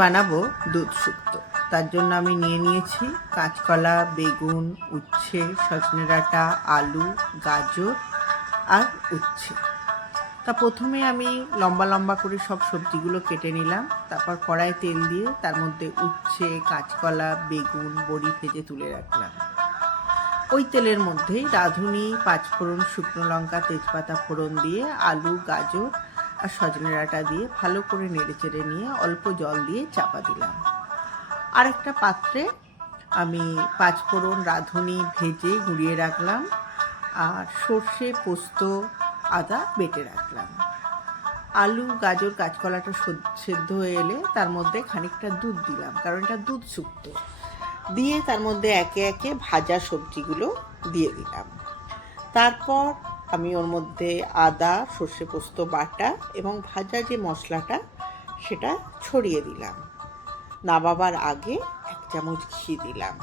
বানাবো দুধ শুক্তো। তার জন্য আমি নিয়ে নিয়েছি কাঁচকলা, বেগুন, উচ্ছে, সজনে ডাঁটা, আলু, গাজর আর উচ্ছে। তা প্রথমে আমি লম্বা লম্বা করে সব সবজিগুলো কেটে নিলাম। তারপর কড়াই তেল দিয়ে তার মধ্যে উচ্ছে, কাঁচকলা, বেগুন, বড়ি ভেজে তুলে রাখলাম। ওই তেলের মধ্যেই রাঁধুনি, পাঁচফোড়ন, শুকনো লঙ্কা, তেজপাতা ফোড়ন দিয়ে আলু, গাজর আর সজনে ডাঁটা দিয়ে ভালো করে নেড়েচেড়ে নিয়ে অল্প জল দিয়ে চাপা দিলাম। আরেকটা পাত্রে আমি পাঁচফোড়ন, রাঁধুনি ভেজে গুঁড়িয়ে রাখলাম আর সর্ষে, পোস্ত, আদা বেটে রাখলাম। আলু, গাজর, কাঁচকলাটা সেদ্ধ হয়ে এলে তার মধ্যে খানিকটা দুধ দিলাম, কারণ এটা দুধ শুক্তো। দিয়ে তার মধ্যে একে একে ভাজা সবজিগুলো দিয়ে দিলাম। তারপর আমি ওর মধ্যে আদা, সর্ষে পোস্ত বাটা এবং ভাজা যে মশলাটা সেটা ছড়িয়ে দিলাম। নামাবার আগে 1 চামচ ঘি দিলাম।